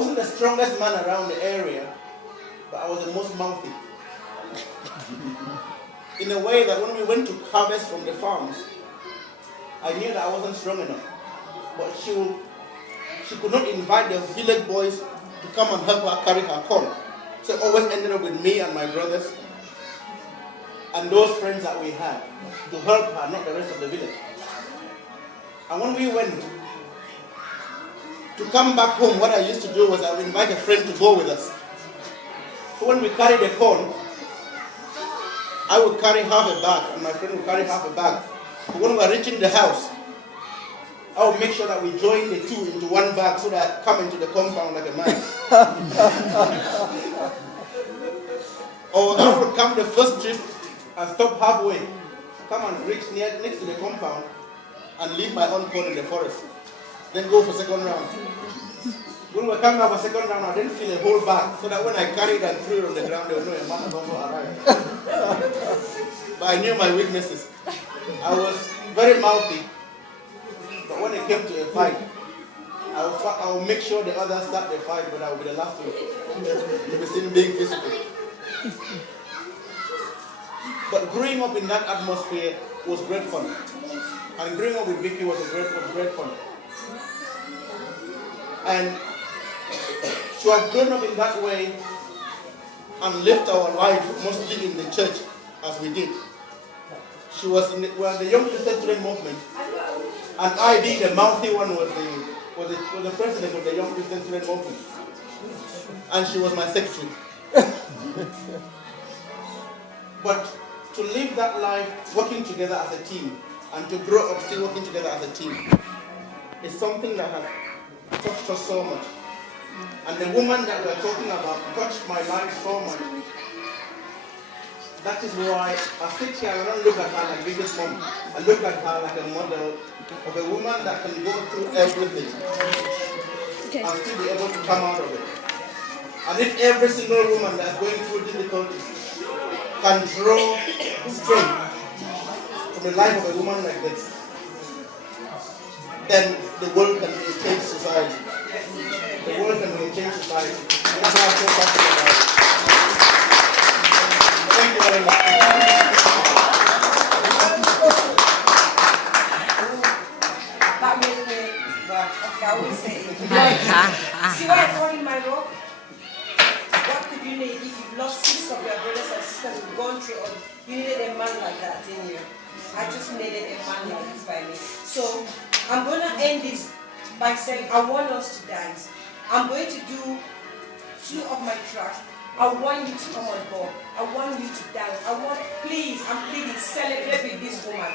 wasn't the strongest man around the area, but I was the most mouthy. In a way that when we went to harvest from the farms, I knew that I wasn't strong enough. But she could not invite the village boys to come and help her carry her corn. So it always ended up with me and my brothers and those friends that we had to help her, not the rest of the village. And when we went to come back home, what I used to do was I would invite a friend to go with us. So when we carried the corn, I would carry half a bag and my friend would carry half a bag. But when we were reaching the house, I would make sure that we join the two into one bag so that I come into the compound like a man. Or I would come the first trip and stop halfway, come and reach next to the compound and leave my own corn in the forest. Then go for second round. When we come back for second round, I didn't fill a whole bag so that when I carried and threw it on the ground, they would know a man had also arrived. But I knew my weaknesses. I was very mouthy. But when it came to a fight, I would make sure the others start the fight, but I would be the last to be seen being physical. But growing up in that atmosphere was great fun. And growing up with Vicky was great fun. And to have grown up in that way and lived our life mostly in the church as we did. She was in the Young Christian Student Movement, and I, being the mouthy one, was the president of the Young Christian Student Movement. And she was my secretary. But to live that life working together as a team, and to grow up still working together as a team, is something that has touched us so much. And the woman that we're talking about touched my life so much. That is why I sit here and I don't look at her like biggest mom. I look at her like a model of a woman that can go through everything and still be able to come out of it. And if every single woman that's going through difficulties can draw strength from the life of a woman like this, then the world can be a changed society. The world can be a changed society. And that's why I'm so passionate about it. Thank you very much. That made me, well, okay, I will say it. See what I call in my rock? What could you need if you've lost 6 of your brothers and sisters who've gone through all? You needed a man like that, didn't you? I just needed a man like this by me. So I'm going to end this by saying I want us to dance. I'm going to do 2 of my tracks. I want you to come on board. I want you to dance. Please, I'm pleading, celebrate with this woman.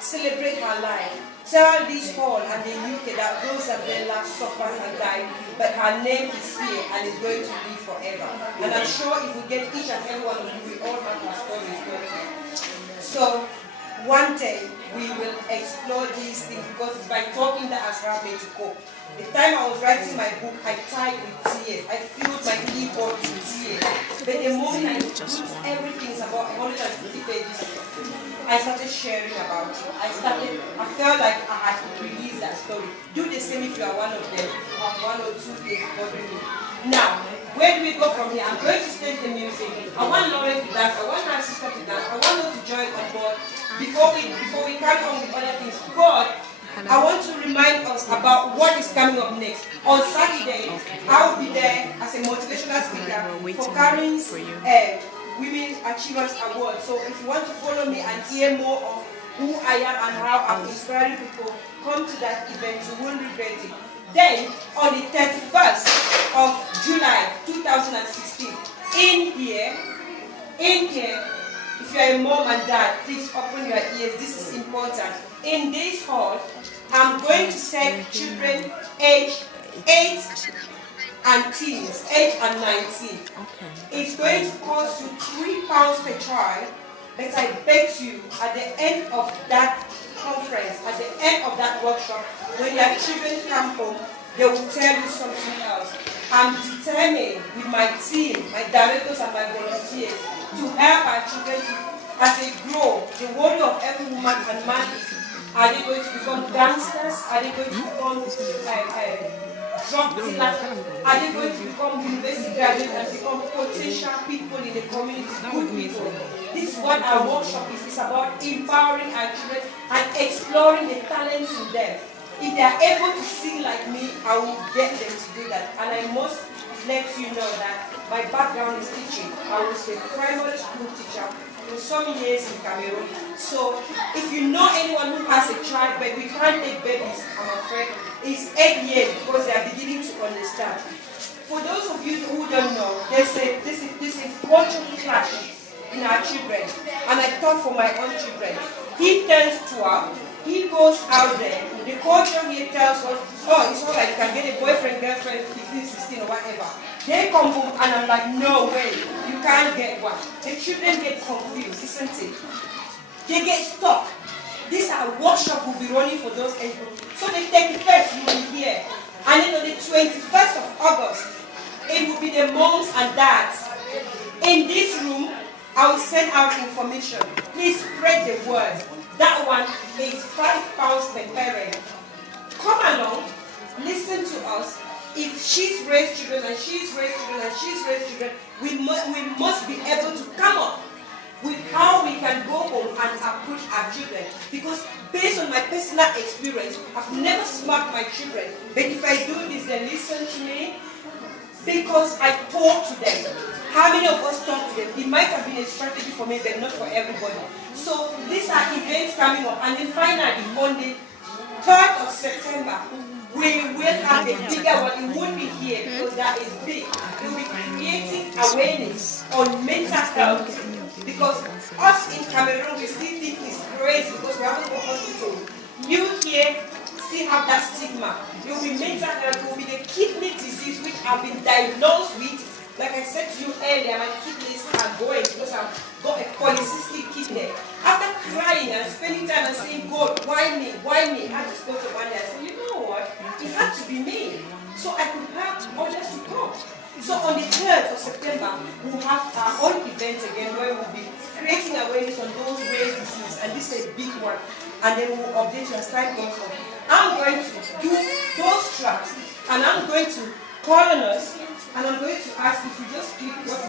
Celebrate her life. Tell this hall and the UK that Rosa Verla suffered and died, but her name is here and is going to live forever. And I'm sure if we get each and every one of you, we all have our stories going to. So, one day we will explore these things because it's by talking that has helped me to cope. The time I was writing my book, I typed with tears. I filled my keyboard with tears. But the moment I put everything, it's about 150 pages, I started sharing about it. I felt like I had to release that story. Do the same if you are one of them. You have 1 or 2 things bothering me. Now, where do we go from here? I'm going to stage the music. I want Lauren to dance. I want my sister to dance. I want her to join on board. Before we carry on with other things, God, I want to remind us about what is coming up next. On Saturday, I will be there as a motivational speaker for Karen's Women Achievers Award. So if you want to follow me and hear more of who I am and how I'm inspiring people, come to that event. You won't regret it. Then, on the 31st of July 2016, in here, if you're a mom and dad, please open your ears. This is important. In this hall, I'm going to serve children aged 8 and teens, 8 and 19. It's going to cost you £3 per child, but I bet you at the end of that conference, at the end of that workshop, when your children come home, they will tell you something else. I'm determined with my team, my directors and my volunteers, to help our children to, as they grow. The worry of every woman and man is, are they going to become gangsters? Are they going to become drug dealers? Are they going to become university graduates and become potential people in the community, good people? This is what our workshop is. It's about empowering our children and exploring the talents in them. If they are able to sing like me, I will get them to do that. And I must let you know that my background is teaching. I was a primary school teacher for some years in Cameroon. So if you know anyone who has a child, but we can't take babies, I'm afraid, it's 8 years because they are beginning to understand. For those of you who don't know, there's a cultural clash in our children. And I thought for my own children. He turns 12, he goes out there, the culture here tells us, oh, it's all right, you can get a boyfriend, girlfriend, 15, 16 or whatever. They come home and I'm like, no way, you can't get one. The children get confused, isn't it? They get stuck. This our workshop will be running for those age groups. So the 31st you will be here. And then on the 21st of August, it will be the moms and dads. In this room, I will send out information. Please spread the word. That one is £5 per parent. Come along, listen to us. If she's raised children and she's raised children and she's raised children, we must be able to come up with how we can go home and approach our children. Because based on my personal experience, I've never smacked my children. But if I do this, they listen to me because I talk to them. How many of us talk to them? It might have been a strategy for me, but not for everybody. So these are events coming up. And then finally, on the 3rd of September, we will have a bigger one. It won't be here because that is big. We'll be creating awareness on mental health. Because us in Cameroon, we still think it's crazy because we haven't got hospital. You here still have that stigma. You'll be mental health, will be the kidney disease which I've been diagnosed with. Like I said to you earlier, my kidneys are going because I've got a polycystic kidney. After crying and spending time and saying, God, why me? Why me? I just go to one day and say, you know what? It had to be me. So I could help others to come. So on the 3rd of September, we'll have our own event again where we'll be creating awareness on those rare diseases. And this is a big one. And then we'll update you as time goes on. I'm going to do those tracks and I'm going to call on us. And I'm going to ask if you just keep what